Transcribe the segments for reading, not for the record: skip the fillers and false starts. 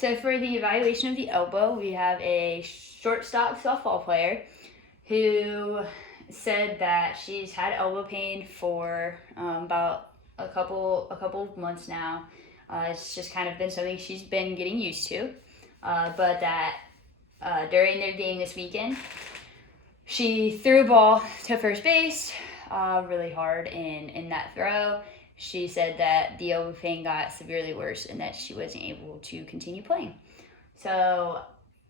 So for the evaluation of the elbow, we have a shortstop softball player who said that she's had elbow pain for about a couple of months now. It's just kind of been something she's been getting used to, but that during their game this weekend, she threw a ball to first base really hard, and in that throw, she said that the elbow pain got severely worse and that she wasn't able to continue playing. So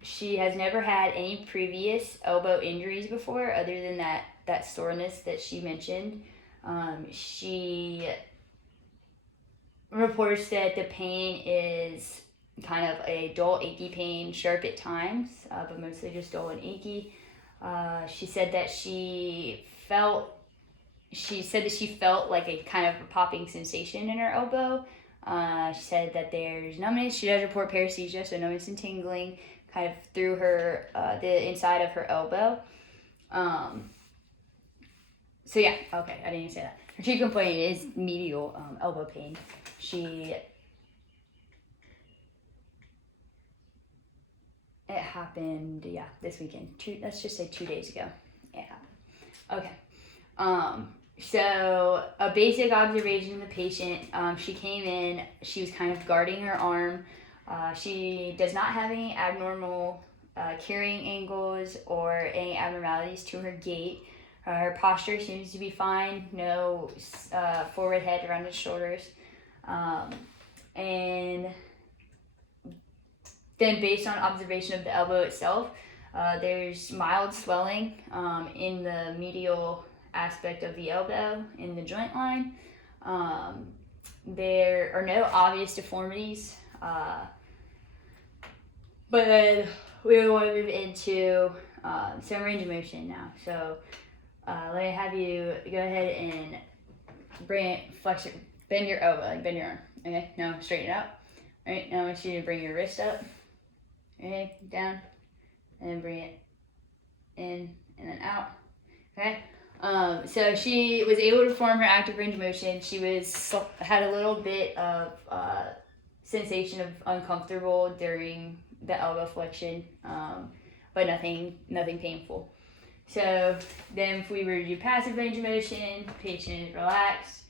she has never had any previous elbow injuries before other than that soreness that she mentioned. She reports that the pain is kind of a dull, achy pain, sharp at times, but mostly just dull and achy. She said that she felt like a kind of a popping sensation in her elbow. She said that there's numbness. She does report paresthesia, so numbness and tingling kind of through her, the inside of her elbow. So yeah, okay, I didn't even say that. Her chief complaint is medial elbow pain. It happened, this weekend. Let's just say 2 days ago. It happened. Okay. So a basic observation of the patient, she came in, she was kind of guarding her arm. She does not have any abnormal carrying angles or any abnormalities to her gait. Her posture seems to be fine, no forward head around the shoulders. And then based on observation of the elbow itself, there's mild swelling in the medial aspect of the elbow in the joint line. There are no obvious deformities, but then we want to move into some range of motion now. So let me have you go ahead and bend your elbow, like bend your arm. Okay, now straighten it out. All right, now I want you to bring your wrist up. Okay, down, and then bring it in and then out. Okay. So she was able to form her active range of motion. She had a little bit of sensation of uncomfortable during the elbow flexion, but nothing painful. So then if we were to do passive range of motion, patient is relaxed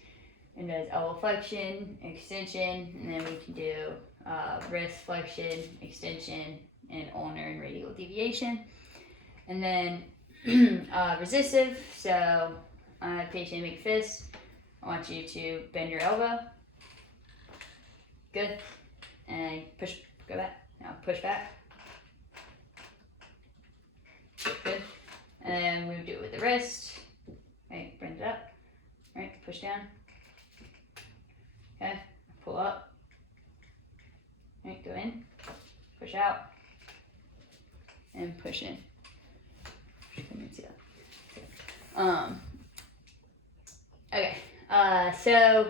and does elbow flexion, extension, and then we can do wrist flexion, extension, and ulnar and radial deviation. And then resistive, so patient make fist. I want you to bend your elbow. Good. And push, go back. Now push back. Good. And then we do it with the wrist. Right, bend it up. Right, push down. Okay, pull up. Right, go in. Push out. And push in. Okay, so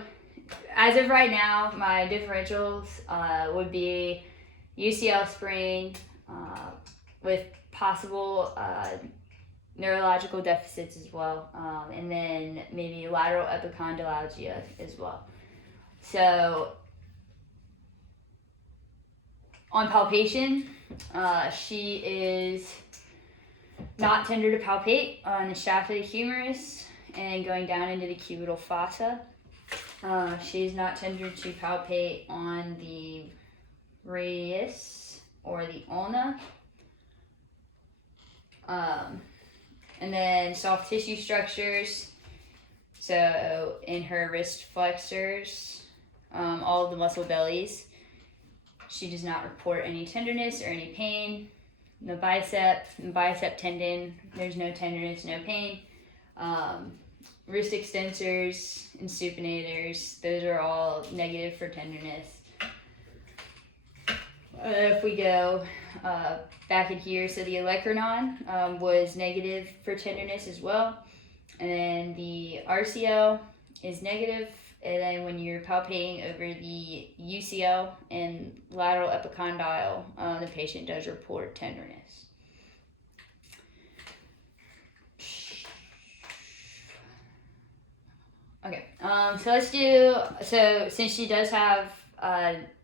as of right now, my differentials would be UCL sprain with possible neurological deficits as well, and then maybe lateral epicondylalgia as well. So on palpation, she is not tender to palpate on the shaft of the humerus and going down into the cubital fossa. She's not tender to palpate on the radius or the ulna. And then soft tissue structures. So in her wrist flexors, all of the muscle bellies, she does not report any tenderness or any pain. The bicep tendon, there's no tenderness, no pain. Wrist extensors and supinators, those are all negative for tenderness. If we go back in here, so the olecranon was negative for tenderness as well. And then the RCL is negative. And then when you're palpating over the UCL and lateral epicondyle, the patient does report tenderness. Okay, so since she does have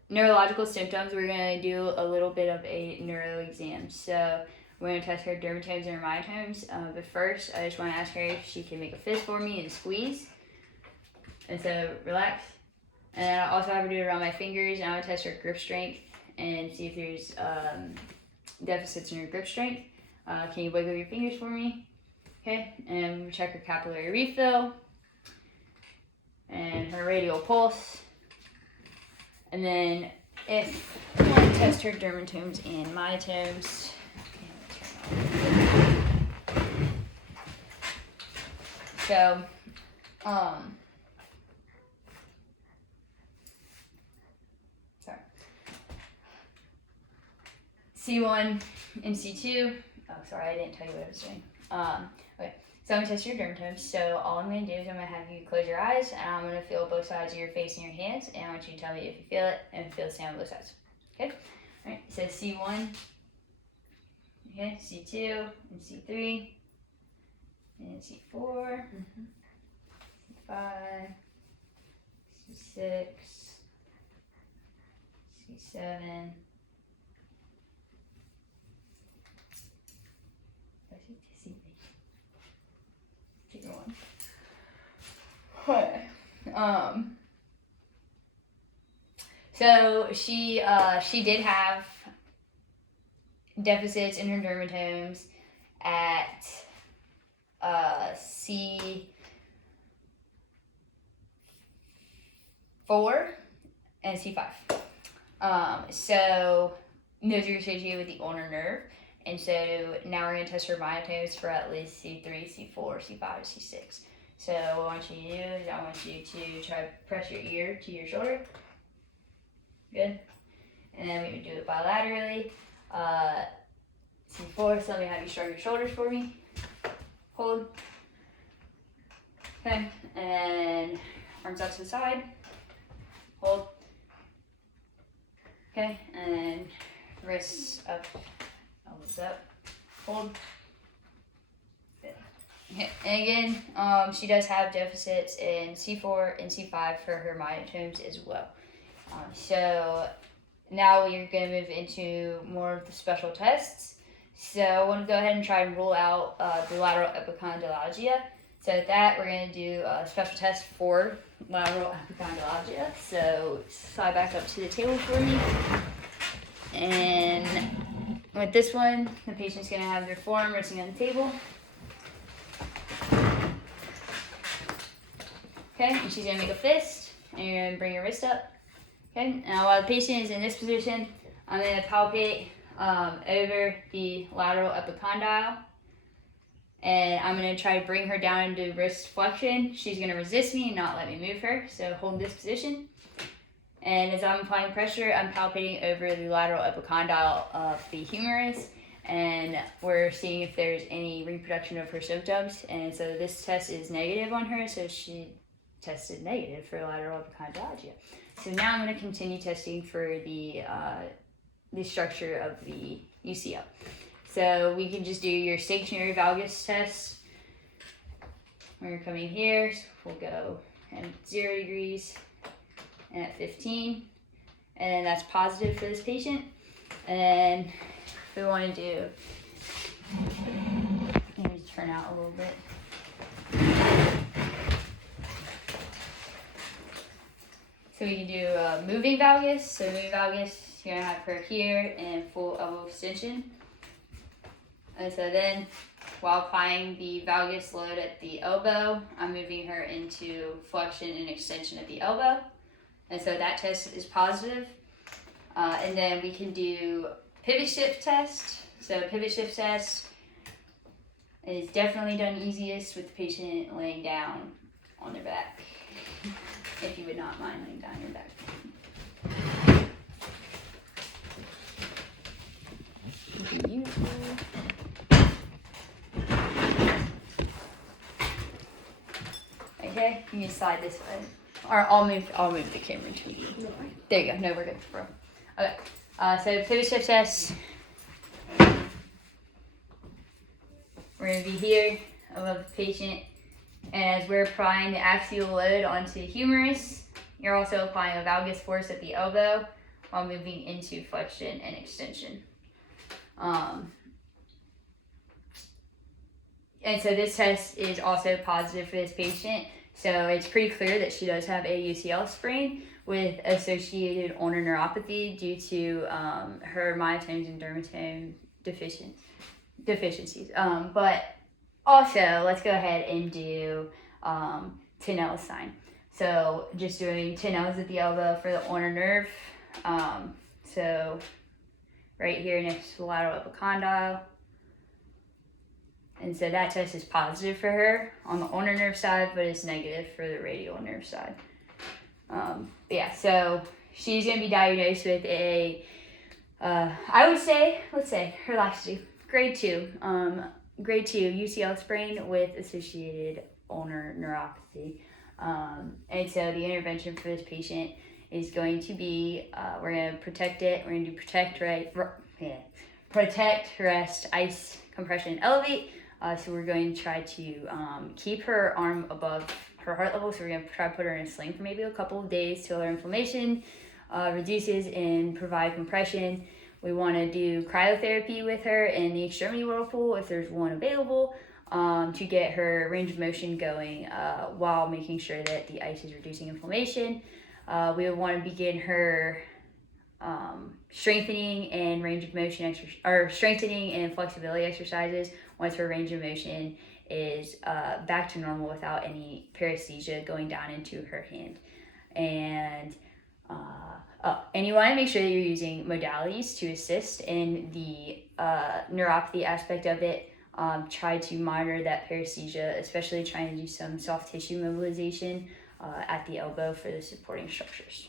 neurological symptoms, we're going to do a little bit of a neuro exam. So we're going to test her dermatomes and her myotomes. But first, I just want to ask her if she can make a fist for me and squeeze. And so relax. And I also have her do it around my fingers. And I'm going to test her grip strength and see if there's deficits in her grip strength. Can you wiggle your fingers for me? Okay. And we'll check her capillary refill and her radial pulse. And then if we want to test her dermatomes and myotomes, so sorry, C1 and C2. Oh, sorry, I didn't tell you what I was doing. Okay. So I'm going to test your dermatomes. So all I'm going to do is I'm going to have you close your eyes, and I'm going to feel both sides of your face and your hands, and I want you to tell me if you feel it and feel the same on both sides. Okay? All right. So C1, okay, C2, and C3, and C4, C5, C6, C7. So she did have deficits in her dermatomes at C4 and C5. So those are associated with the ulnar nerve. And so now we're going to test her myotomes for at least C3, C4, C5, C6. So what I want you to do is I want you to try to press your ear to your shoulder. Good. And then we would do it bilaterally. C4, so let me have you shrug your shoulders for me. Hold. Okay. And arms out to the side. Hold. Okay. And wrists up. Elbows up. Hold. Okay. And again, she does have deficits in C4 and C5 for her myotomes as well. So now we're going to move into more of the special tests. So I want to go ahead and try and rule out the lateral epicondylalgia. So with that, we're going to do a special test for lateral epicondylalgia. So slide back up to the table for me. And with this one, the patient's going to have their forearm resting on the table. Okay, and she's going to make a fist, and you're going to bring your wrist up. Okay, now while the patient is in this position, I'm going to palpate over the lateral epicondyle, and I'm going to try to bring her down into wrist flexion. She's going to resist me and not let me move her, so hold this position. And as I'm applying pressure, I'm palpating over the lateral epicondyle of the humerus, and we're seeing if there's any reproduction of her symptoms. And so this test is negative on her, so she tested negative for lateral epicondylalgia. So now I'm going to continue testing for the structure of the UCL. So we can just do your stationary valgus test. We're coming here, so we'll go at 0 degrees and at 15, and that's positive for this patient. And if we want to do, maybe turn out a little bit. So we can do moving valgus. So moving valgus, you're gonna have her here in full elbow extension. And so then, while applying the valgus load at the elbow, I'm moving her into flexion and extension at the elbow. And so that test is positive. And then we can do pivot shift test. So pivot shift test is definitely done easiest with the patient laying down on their back. If you would not mind laying down your back. Beautiful. Okay, you can slide this way. Or I'll move the camera to you. There you go. No, we're good, bro. Okay. So pivot shift test. We're gonna be here above the patient. And as we're applying the axial load onto the humerus, you're also applying a valgus force at the elbow while moving into flexion and extension. And so this test is also positive for this patient. So it's pretty clear that she does have a UCL sprain with associated ulnar neuropathy due to her myotomes and dermatome deficiencies. But also, let's go ahead and do Tinel's sign. So just doing Tinel's at the elbow for the ulnar nerve. So right here next to the lateral epicondyle. And so that test is positive for her on the ulnar nerve side, but it's negative for the radial nerve side. Yeah, so she's going to be diagnosed with a, let's say her laxity, grade 2 UCL sprain with associated ulnar neuropathy. And so the intervention for this patient is going to be, we're going to protect it. We're going to do protect, rest, ice, compression, elevate. So we're going to try to keep her arm above her heart level. So we're going to try to put her in a sling for maybe a couple of days till her inflammation reduces and provide compression. We want to do cryotherapy with her in the extremity whirlpool if there's one available to get her range of motion going while making sure that the ice is reducing inflammation. We would want to begin her strengthening and range of motion strengthening and flexibility exercises once her range of motion is back to normal without any paresthesia going down into her hand. And you want to make sure that you're using modalities to assist in the neuropathy aspect of it. Try to monitor that paresthesia, especially trying to do some soft tissue mobilization at the elbow for the supporting structures.